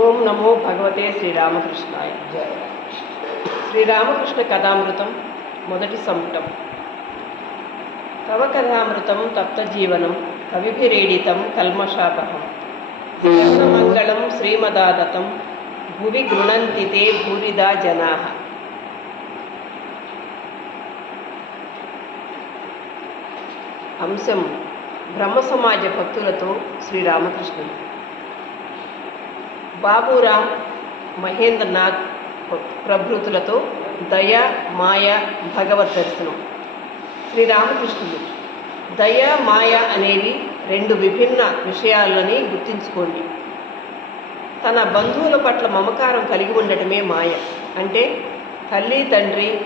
ఓం నమో భగవతే శ్రీరామకృష్ణాయ. శ్రీరామకృష్ణ కథామృతం మొదటి సంపుటం తవ కథామృతం తప్తజీవనం కవిభిరీడితం కల్మషాపహం. మంగళం శ్రీమదాదతం భువి గృణంతి తే భూరిదా జనా. అంశం బ్రహ్మ సమాజ భక్తులతో శ్రీరామకృష్ణుడు. బాబూరామ్ మహేంద్రనాథ్ ప్రభృతులతో దయ మాయ భగవత్ దర్శనం. శ్రీరామకృష్ణుడు దయ మాయ అనేవి రెండు విభిన్న విషయాలని గుర్తించుకోండి. తన బంధువుల పట్ల మమకారం కలిగి ఉండటమే మాయ. అంటే తల్లి తండ్రి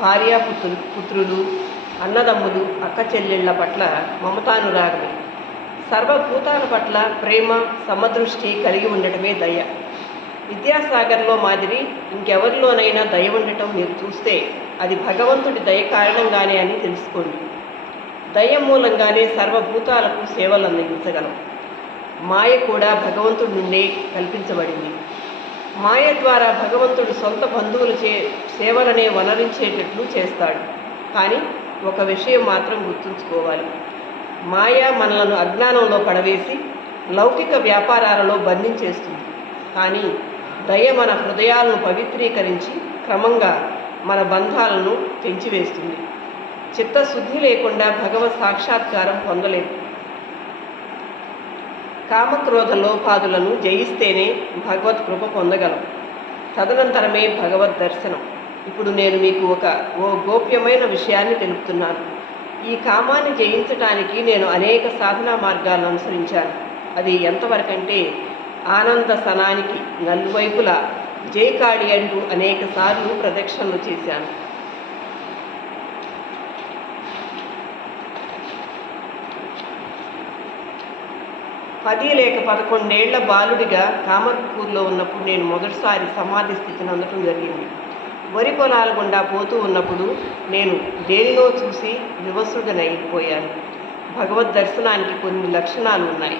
భార్యాపుత్రు పుత్రులు పుత్రులు అన్నదమ్ములు అక్క చెల్లెళ్ళ పట్ల మమతానురాగమే. సర్వభూతాల పట్ల ప్రేమ సమదృష్టి కలిగి ఉండటమే దయ. విద్యాసాగర్లో మాదిరి ఇంకెవరిలోనైనా దయ ఉండటం మీరు చూస్తే అది భగవంతుడి దయ కారణంగానే అని తెలుసుకోండి. దయ మూలంగానే సర్వభూతాలకు సేవలు అందించగలం. మాయ కూడా భగవంతుడి నుండే కల్పించబడింది. మాయ ద్వారా భగవంతుడు సొంత బంధువులు చే సేవలనే వనరించేటట్లు చేస్తాడు. కానీ ఒక విషయం మాత్రం గుర్తుంచుకోవాలి. మాయ మనలను అజ్ఞానంలో పడవేసి లౌకిక వ్యాపారాలలో బంధించేస్తుంది. కానీ దయ మన హృదయాలను పవిత్రీకరించి క్రమంగా మన బంధాలను పెంచివేస్తుంది చిత్తశుద్ధి లేకుండా భగవత్ సాక్షాత్కారం పొందలేదు కామక్రోధ లోపాదులను జయిస్తేనే భగవత్ కృప పొందగలం. తదనంతరమే భగవద్ దర్శనం. ఇప్పుడు నేను మీకు ఒక ఓ గోప్యమైన విషయాన్ని తెలుపుతున్నాను. ఈ కామాన్ని జయించటానికి నేను అనేక సాధనా మార్గాలను అనుసరించాను. అది ఎంతవరకంటే ఆనంద సనానికి నలువైపులా జయకాళి అంటూ అనేక సార్లు ప్రదక్షిణలు చేశాను. పది లేక పదకొండేళ్ళ బాలుడిగా కామర్పూర్లో ఉన్నప్పుడు నేను మొదటిసారి సమాధి స్థితిని అందటం జరిగింది. వరి పొలాల గుండా పోతూ ఉన్నప్పుడు నేను దేనిలో చూసి వివసుడనైపోయాను భగవద్ దర్శనానికి కొన్ని లక్షణాలు ఉన్నాయి.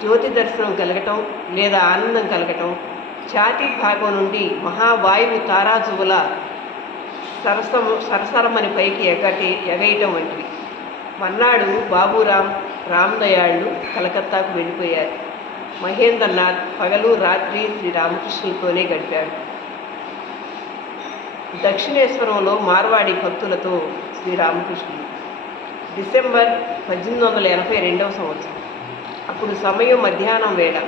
జ్యోతి దర్శనం కలగటం లేదా ఆనందం కలగటం ఛాతీ భాగం నుండి మహావాయువు తారాజువుల సరసము సరసరమని పైకి ఎగటి ఎగయటం వంటివి. మర్నాడు బాబురామ్ రామదయాళ్ళు కలకత్తాకు వెళ్ళిపోయారు. మహేంద్రనాథ్ పగలు రాత్రి శ్రీ రామకృష్ణులతోనే గడిపాడు. దక్షిణేశ్వరంలో మార్వాడి భక్తులతో శ్రీరామకృష్ణుడు. డిసెంబర్ పద్దెనిమిది వందల ఎనభై రెండవ సంవత్సరం. అప్పుడు సమయం మధ్యాహ్నం వేళ.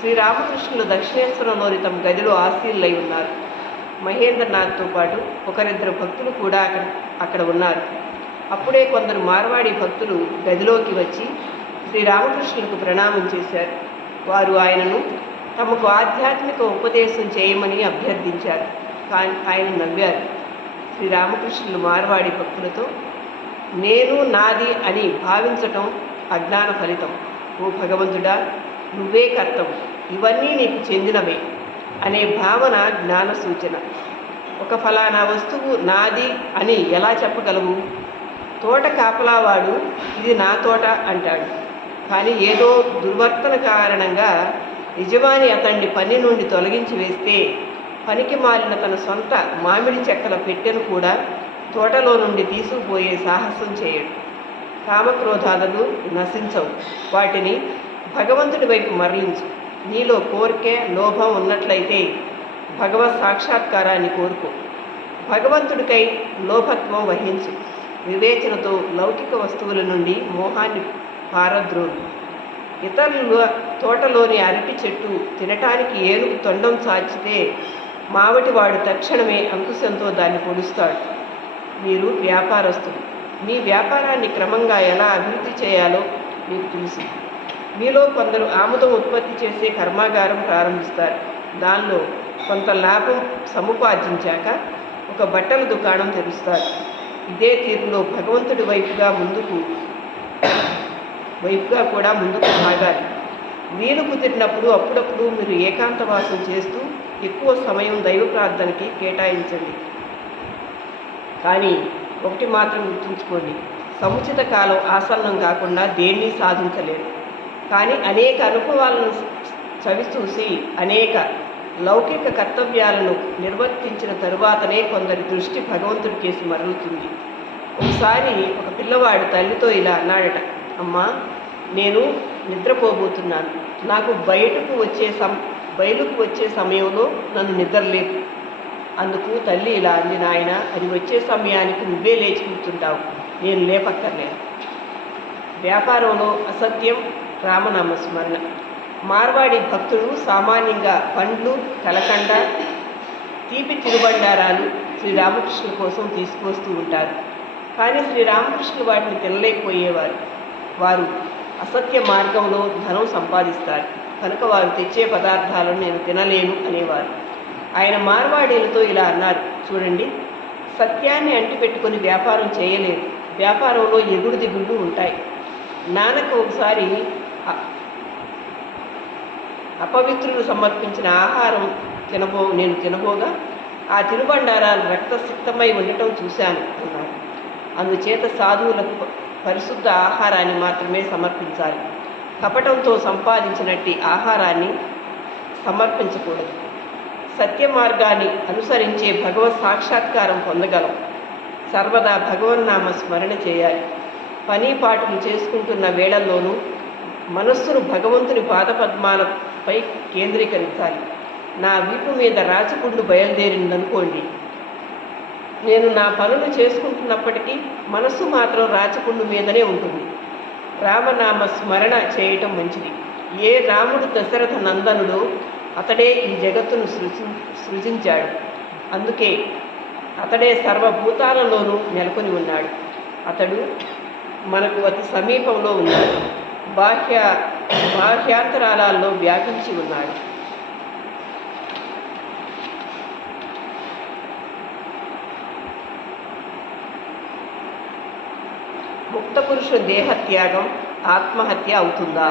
శ్రీరామకృష్ణులు దక్షిణేశ్వరంలోని తమ గదిలో ఆశీనులై ఉన్నారు. మహేంద్రనాథ్తో పాటు ఒకరిద్దరు భక్తులు కూడా అక్కడ అక్కడ ఉన్నారు. అప్పుడే కొందరు మార్వాడి భక్తులు గదిలోకి వచ్చి శ్రీరామకృష్ణులకు ప్రణామం చేశారు. వారు ఆయనను తమకు ఆధ్యాత్మిక ఉపదేశం చేయమని అభ్యర్థించారు. ఆయన నవ్వారు. శ్రీరామకృష్ణులు మార్వాడి భక్తులతో నేను నాది అని భావించటం అజ్ఞాన ఫలితం. ఓ భగవంతుడా నువ్వే కర్తవు. ఇవన్నీ నీకు చెందినవే అనే భావన జ్ఞాన సూచన. ఒక ఫలానా వస్తువు నాది అని ఎలా చెప్పగలవు? తోట కాపలావాడు ఇది నా తోట అంటాడు. కానీ ఏదో దుర్వర్తన కారణంగా యజమాని అతన్ని పని నుండి తొలగించి వేస్తే పనికి మాలిన తన సొంత మామిడి చెక్కల పెట్టెను కూడా తోటలో నుండి తీసుకుపోయే సాహసం చేయడు. కామక్రోధాలను నశించవు. వాటిని భగవంతుడి వైపు మరలించు. నీలో కోరికే లోభం ఉన్నట్లయితే భగవత్ సాక్షాత్కారాన్ని కోరుకో. భగవంతుడికై లోభత్వం వహించు. వివేచనతో లౌకిక వస్తువుల నుండి మోహాన్ని పారద్రోలు. ఇతరుల తోటలోని అరటి చెట్టు తినటానికి ఏనుగు తొండం చాచితే మావటివాడు తక్షణమే అంకుశంతో దాన్ని పొడుస్తాడు. మీరు వ్యాపారస్తులు. మీ వ్యాపారాన్ని క్రమంగా ఎలా అభివృద్ధి చేయాలో మీకు తెలుసు. మీలో కొందరు ఆముదం ఉత్పత్తి చేసే కర్మాగారం ప్రారంభిస్తారు. దానిలో కొంత లాభం సముపార్జించాక ఒక బట్టల దుకాణం తెరుస్తారు. ఇదే తీరులో భగవంతుడి వైపుగా ముందుకు వైపుగా కూడా ముందుకు సాగాలి. వీలు కుదిరినప్పుడు అప్పుడప్పుడు మీరు ఏకాంతవాసం చేస్తూ ఎక్కువ సమయం దైవ ప్రార్థనకి కేటాయించండి. కానీ ఒకటి మాత్రం గుర్తుంచుకోండి. సముచిత కాలం ఆసన్నం కాకుండా దేన్ని సాధించలేరు. కానీ అనేక అనుభవాలను చవిచూసి అనేక లౌకిక కర్తవ్యాలను నిర్వర్తించిన తరువాతనే కొందరి దృష్టి భగవంతుడి కేసి మరలుతుంది. ఒకసారి ఒక పిల్లవాడు తల్లితో ఇలా అన్నాడట అమ్మా నేను నిద్రపోబోతున్నాను. నాకు బయటకు వచ్చే సం బయలుకు వచ్చే సమయంలో నన్ను నిద్రలేదు. అందుకు తల్లి ఇలా అంది నాయన అది వచ్చే సమయానికి నువ్వే లేచి కూర్చుంటావు. నేను లేపక్కర్లేదు. వ్యాపారంలో అసత్యం రామనామ స్మరణ. మార్వాడి భక్తులు సామాన్యంగా పండ్లు కలకండ తీపి తిరుబండారాలు శ్రీరామకృష్ణ కోసం తీసుకొస్తూ ఉంటారు. కానీ శ్రీరామకృష్ణులు వాటిని తినలేకపోయేవారు. వారు అసత్య మార్గంలో ధనం సంపాదిస్తారు. కనుక వారు తెచ్చే పదార్థాలను నేను తినలేను అనేవారు. ఆయన మార్వాడీలతో ఇలా అన్నారు. చూడండి సత్యాన్ని అంటిపెట్టుకొని వ్యాపారం చేయలేదు. వ్యాపారంలో ఎగుడు దిగుళ్ళు ఉంటాయి. నాన్నకు ఒకసారి అపవిత్రులు సమర్పించిన ఆహారం తినబో నేను తినబోగా ఆ తినుబండారాలు రక్తసిక్తమై ఉండటం చూశాను అన్నారు అందుచేత సాధువులకు పరిశుద్ధ ఆహారాన్ని మాత్రమే సమర్పించాలి. కపటంతో సంపాదించినట్టి ఆహారాన్ని సమర్పించకూడదు. సత్య మార్గాన్ని అనుసరించే భగవత్ సాక్షాత్కారం పొందగలం. సర్వదా భగవన్నామ స్మరణ చేయాలి. పని పాటలు చేసుకుంటున్న వేళల్లోనూ మనస్సును భగవంతుని పాదపద్మాలపై కేంద్రీకరించాలి. నా వీపు మీద రాచకుండు బయలుదేరిందనుకోండి. నేను నా పనులు చేసుకుంటున్నప్పటికీ మనస్సు మాత్రం రాచకుండు మీదనే ఉంటుంది. రామనామ స్మరణ చేయటం మంచిది. ఏ రాముడు దశరథ నందనుడు అతడే ఈ జగత్తును సృజి సృజించాడు. అందుకే అతడే సర్వభూతాలలోనూ నెలకొని ఉన్నాడు. అతడు మనకు అతి సమీపంలో ఉన్నాడు. బాహ్య బాహ్యాంతరాలలో వ్యాపించి ఉన్నాడు. ముక్త పురుషుడు దేహత్యాగం ఆత్మహత్య అవుతుందా?